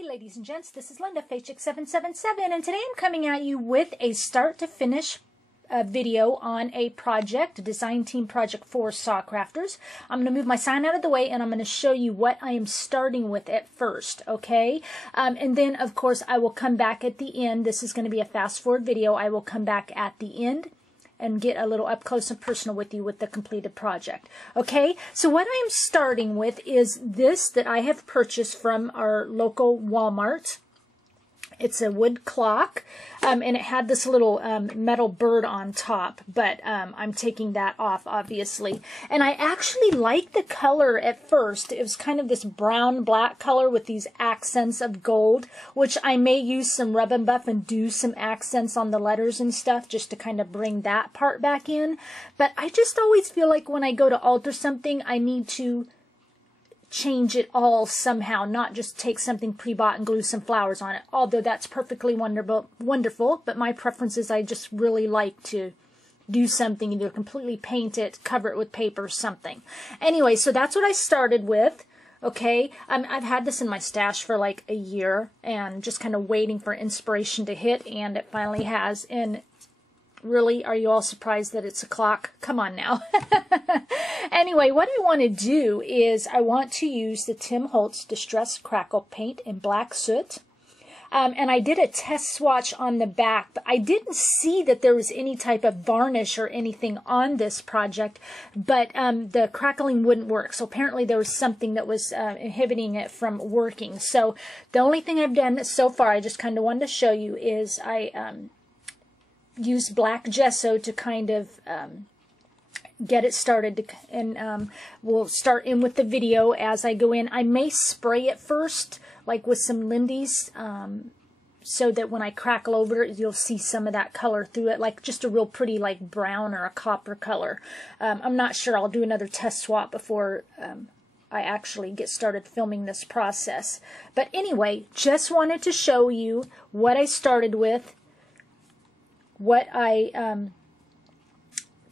Hi ladies and gents, this is Linda, SaCrafters777, and today I'm coming at you with a start to finish video on a project, a design team project for SaCrafters. I'm going to move my sign out of the way and I'm going to show you what I am starting with at first, okay? And then of course I will come back at the end. This is going to be a fast forward video. I will come back at the end and get a little up close and personal with you with the completed project. Okay, so what I am starting with is this that I have purchased from our local Walmart. It's a wood clock, and it had this little metal bird on top, but I'm taking that off, obviously. And I actually liked the color at first. It was kind of this brown-black color with these accents of gold, which I may use some rub and buff and do some accents on the letters and stuff just to kind of bring that part back in. But I just always feel like when I go to alter something, I need to change it all somehow, not just take something pre-bought and glue some flowers on it, although that's perfectly wonderful, but my preference is I just really like to do something, either completely paint it, cover it with paper, something. Anyway, so that's what I started with. Okay, I've had this in my stash for like a year and just kind of waiting for inspiration to hit, and it finally has. And really, are you all surprised that it's a clock? Come on now. Anyway, what I want to do is I want to use the Tim Holtz Distress Crackle Paint in Black Soot. And I did a test swatch on the back, but I didn't see that there was any type of varnish or anything on this project, but the crackling wouldn't work. So apparently there was something that was inhibiting it from working. So the only thing I've done so far, I just kind of wanted to show you, is I used black gesso to kind of get it started, and we'll start in with the video as I go in. I may spray it first, like with some Lindy's, so that when I crackle over it, you'll see some of that color through it, like just a real pretty like brown or a copper color. I'm not sure. I'll do another test swap before I actually get started filming this process. But anyway, just wanted to show you what I started with, what I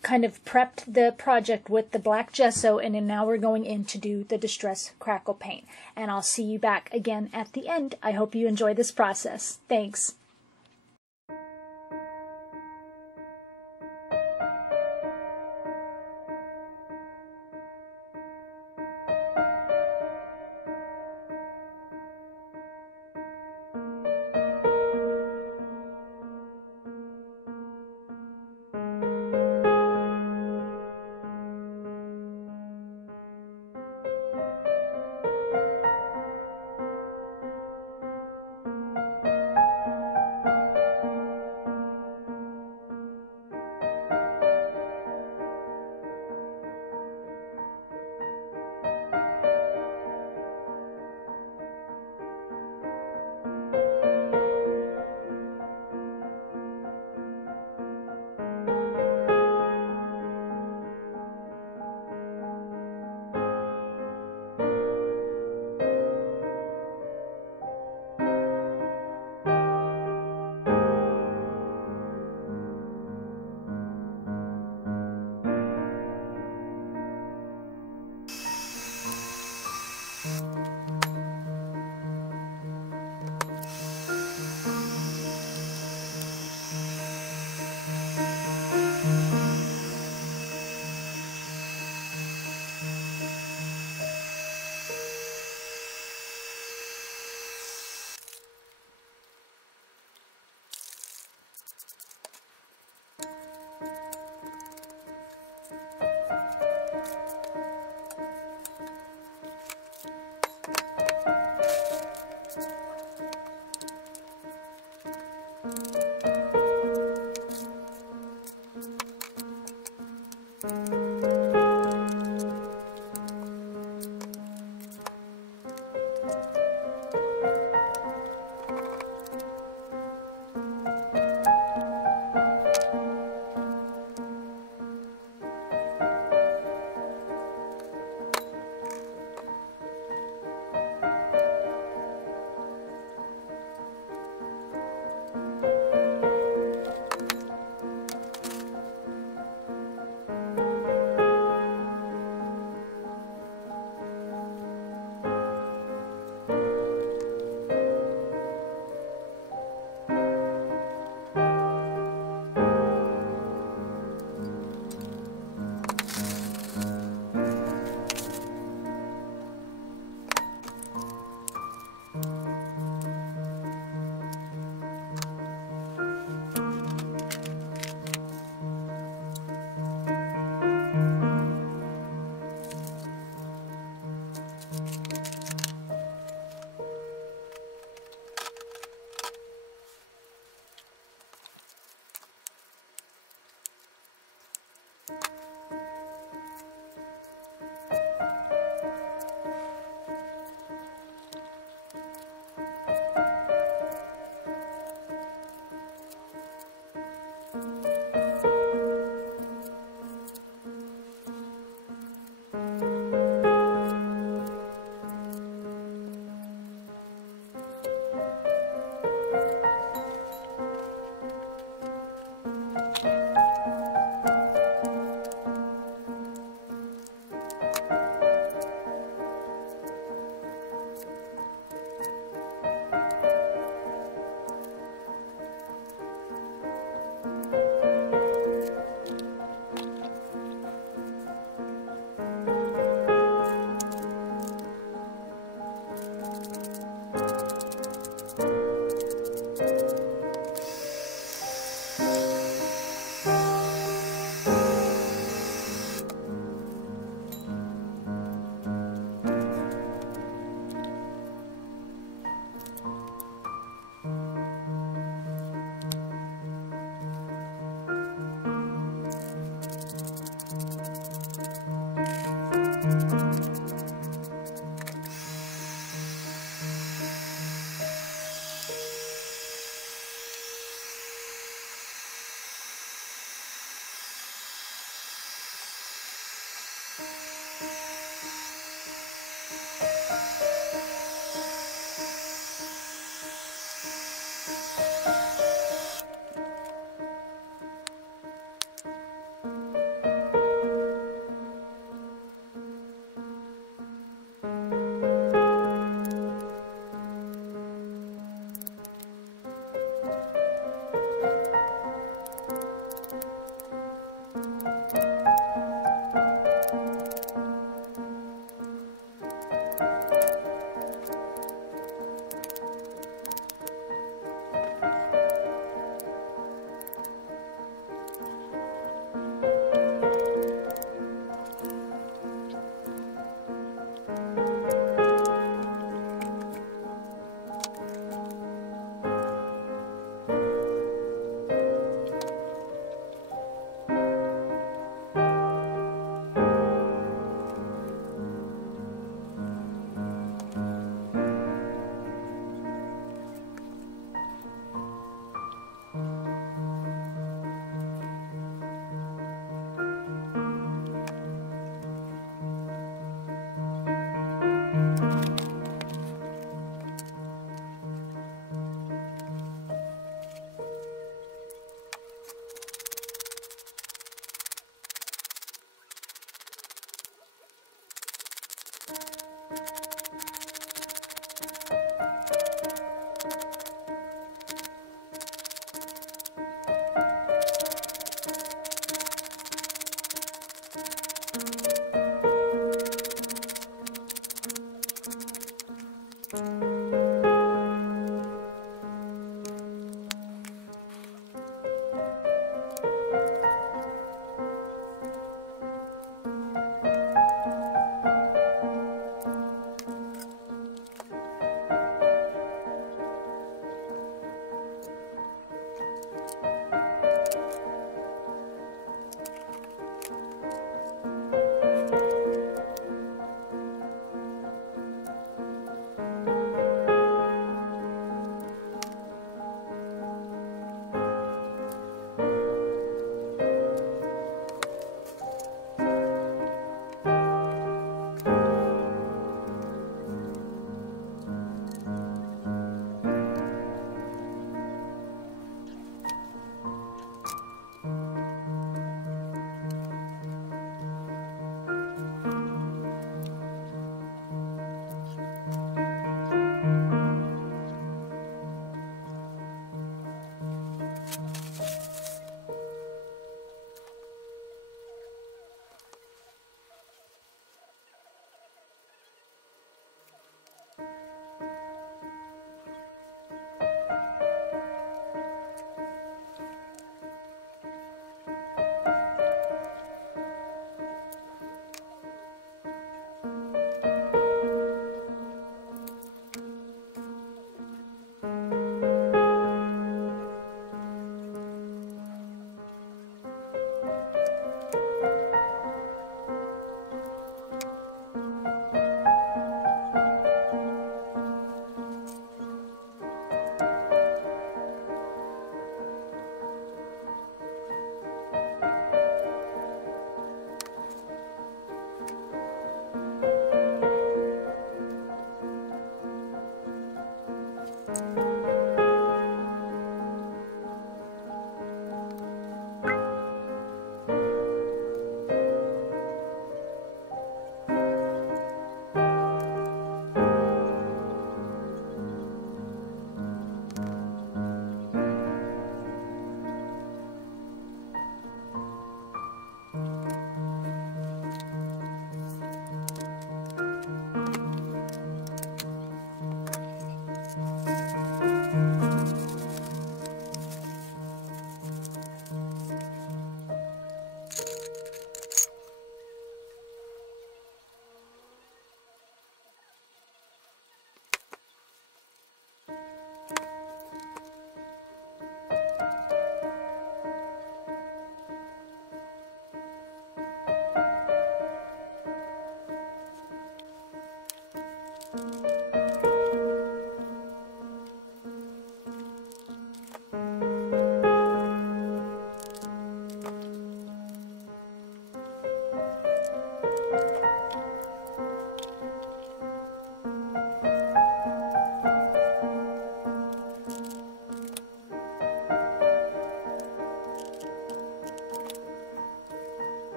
kind of prepped the project with the black gesso, and then now we're going in to do the Distress Crackle Paint. And I'll see you back again at the end. I hope you enjoy this process. Thanks.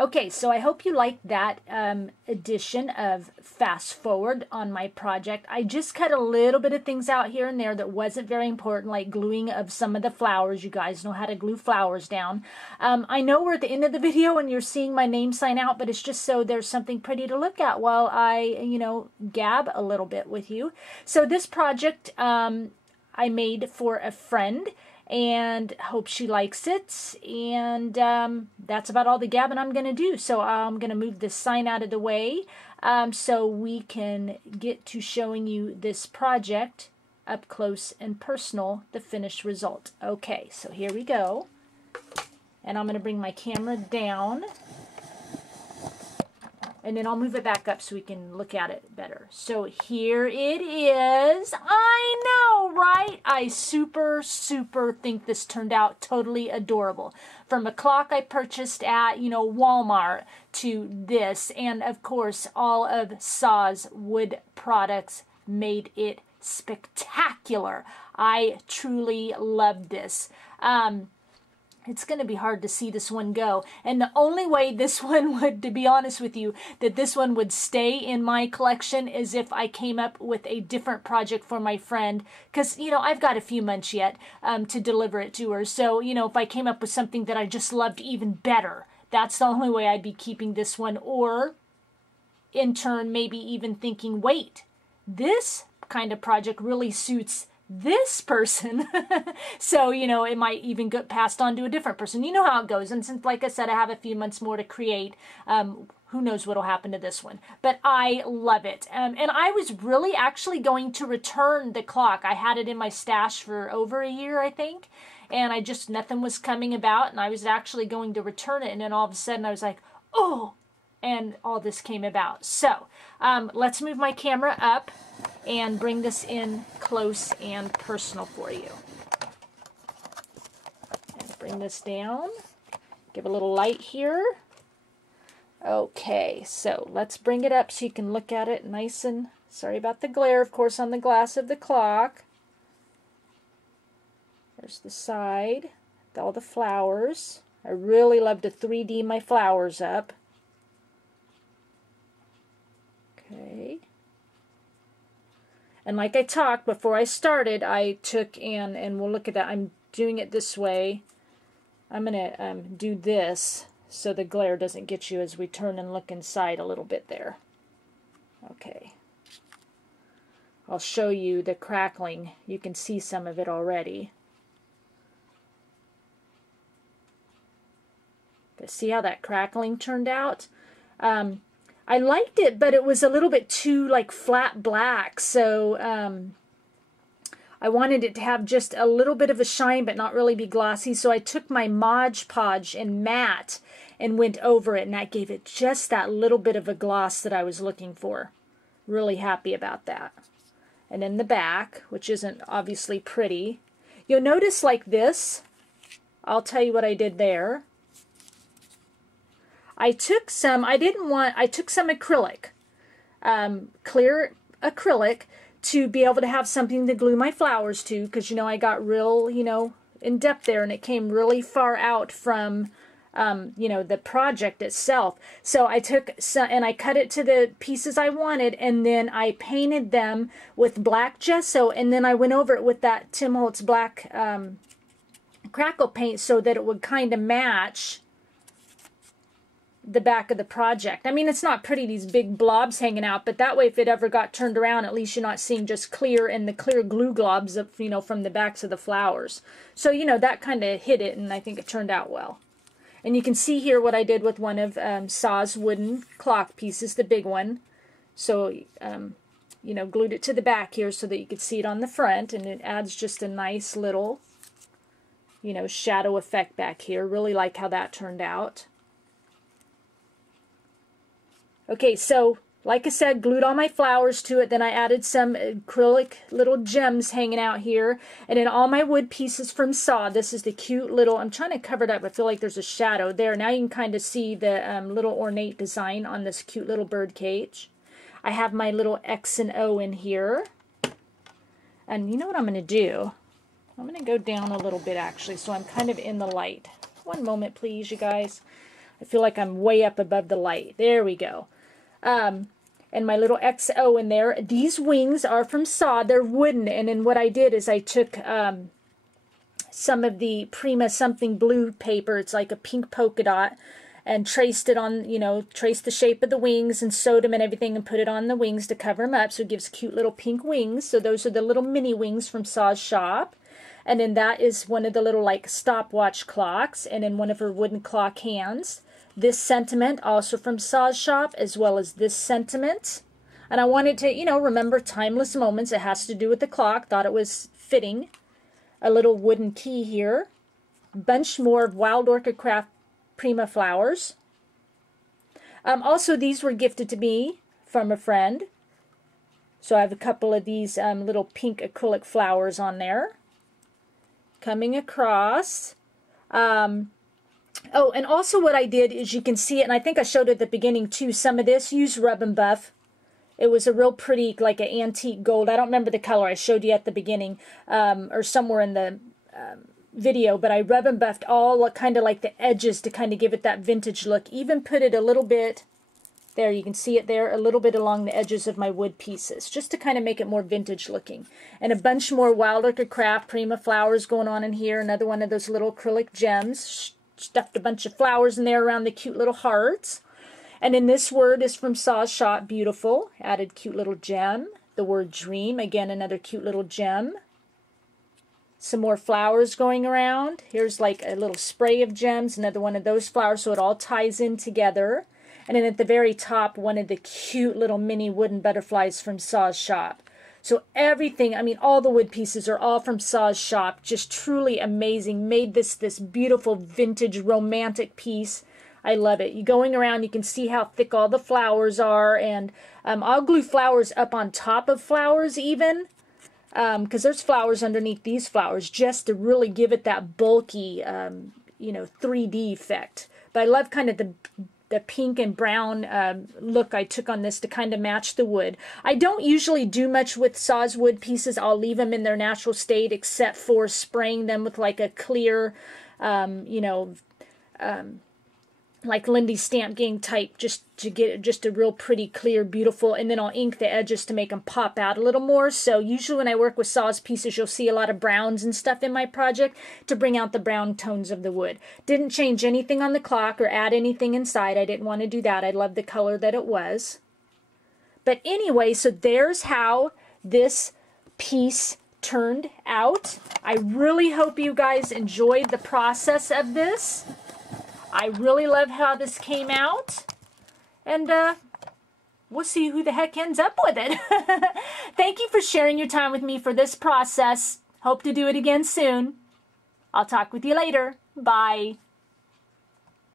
Okay, so I hope you liked that edition of Fast Forward on my project. I just cut a little bit of things out here and there that wasn't very important, like gluing of some of the flowers. You guys know how to glue flowers down. I know we're at the end of the video and you're seeing my name sign out, but it's just so there's something pretty to look at while I, gab a little bit with you. So this project I made for a friend, and hope she likes it. And that's about all the gabbing I'm going to do. So I'm going to move this sign out of the way so we can get to showing you this project up close and personal, the finished result. Okay, so here we go. And I'm going to bring my camera down. And then I'll move it back up so we can look at it better. So here it is. I know, right? I super think this turned out totally adorable. From a clock I purchased at, Walmart to this. And of course, all of Sa's wood products made it spectacular. I truly loved this. It's going to be hard to see this one go. And the only way this one would, to be honest with you, that this one would stay in my collection is if I came up with a different project for my friend. Because, I've got a few months yet to deliver it to her. So, if I came up with something that I just loved even better, that's the only way I'd be keeping this one. Or, in turn, maybe even thinking, wait, this kind of project really suits this person. So, it might even get passed on to a different person. You know how it goes. And since, like I said, I have a few months more to create, who knows what will happen to this one. But I love it. And I was really actually going to return the clock. I had it in my stash for over a year, I think. and nothing was coming about, and I was actually going to return it, and then all of a sudden I was like, oh, and all this came about. So let's move my camera up and bring this in close and personal for you. And bring this down. Give a little light here. Okay, so let's bring it up so you can look at it nice and, sorry about the glare, of course, on the glass of the clock. There's the side, all the flowers. I really love to 3D my flowers up. Okay. And like I talked before I started, I took and we'll look at that. I'm doing it this way. I'm going to do this so the glare doesn't get you as we turn and look inside a little bit there. Okay. I'll show you the crackling. You can see some of it already. But see how that crackling turned out? I liked it, but it was a little bit too like flat black, so I wanted it to have just a little bit of a shine but not really be glossy, so I took my Mod Podge and matte and went over it, and that gave it just that little bit of a gloss that I was looking for. Really happy about that. And in the back, which isn't obviously pretty, you'll notice like this, I'll tell you what I did there. I took some acrylic, clear acrylic, to be able to have something to glue my flowers to, because, you know, I got real, you know, in depth there, and it came really far out from, you know, the project itself. So I took some, and I cut it to the pieces I wanted, and then I painted them with black gesso, and then I went over it with that Tim Holtz black crackle paint so that it would kind of match the back of the project. I mean, it's not pretty, these big blobs hanging out, but that way if it ever got turned around, at least you're not seeing just clear and the clear glue globs of, you know, from the backs of the flowers. So, you know, that kind of hit it, and I think it turned out well. And you can see here what I did with one of Sa's wooden clock pieces, the big one. So, you know, glued it to the back here so that you could see it on the front, and it adds just a nice little, you know, shadow effect back here. Really like how that turned out. Okay, so like I said, glued all my flowers to it. Then I added some acrylic little gems hanging out here. And then all my wood pieces from Sa. This is the cute little, I'm trying to cover it up. I feel like there's a shadow there. Now you can kind of see the little ornate design on this cute little bird cage. I have my little X and O in here. And you know what I'm going to do? I'm going to go down a little bit, actually, so I'm kind of in the light. One moment, please, you guys. I feel like I'm way up above the light. There we go. And my little XO in there. These wings are from Sa. They're wooden. And then what I did is I took some of the Prima something blue paper. It's like a pink polka dot. And traced it on, you know, traced the shape of the wings and sewed them and everything and put it on the wings to cover them up. So it gives cute little pink wings. So those are the little mini wings from Sa's shop. And then that is one of the little like stopwatch clocks. And then one of her wooden clock hands. This sentiment also from Sa's shop, as well as this sentiment. And I wanted to, you know, remember timeless moments. It has to do with the clock. Thought it was fitting. A little wooden key here. A bunch more of Wild Orchid Craft Prima flowers. Also, these were gifted to me from a friend. So I have a couple of these little pink acrylic flowers on there. Coming across. Oh, and also what I did is, you can see it, and I think I showed it at the beginning too, some of this used rub and buff. It was a real pretty, like an antique gold. I don't remember the color. I showed you at the beginning, or somewhere in the video, but I rub and buffed all kind of like the edges to kind of give it that vintage look. Even put it a little bit, there, you can see it there, a little bit along the edges of my wood pieces, just to kind of make it more vintage looking. And a bunch more Wild Orchid Craft Prima flowers going on in here. Another one of those little acrylic gems. Stuffed a bunch of flowers in there around the cute little hearts. And then this word is from Sa's shop, beautiful. Added cute little gem. The word dream, again another cute little gem. Some more flowers going around. Here's like a little spray of gems, another one of those flowers, so it all ties in together. And then at the very top, one of the cute little mini wooden butterflies from Sa's shop. So everything, I mean, all the wood pieces are all from Sa's shop. Just truly amazing. Made this beautiful vintage romantic piece. I love it. You going around, you can see how thick all the flowers are, and I'll glue flowers up on top of flowers even, because there's flowers underneath these flowers, just to really give it that bulky, you know, 3D effect. But I love kind of the pink and brown look I took on this to kind of match the wood. I don't usually do much with Sa's wood pieces. I'll leave them in their natural state, except for spraying them with like a clear, you know, like Lindy's Stamp Gang type, just to get it just a real pretty, clear, beautiful, and then I'll ink the edges to make them pop out a little more. So usually when I work with Sa's pieces, you'll see a lot of browns and stuff in my project to bring out the brown tones of the wood. Didn't change anything on the clock or add anything inside. I didn't want to do that. I love the color that it was. But anyway, so there's how this piece turned out. I really hope you guys enjoyed the process of this. I really love how this came out, and we'll see who the heck ends up with it. Thank you for sharing your time with me for this process. Hope to do it again soon. I'll talk with you later. Bye.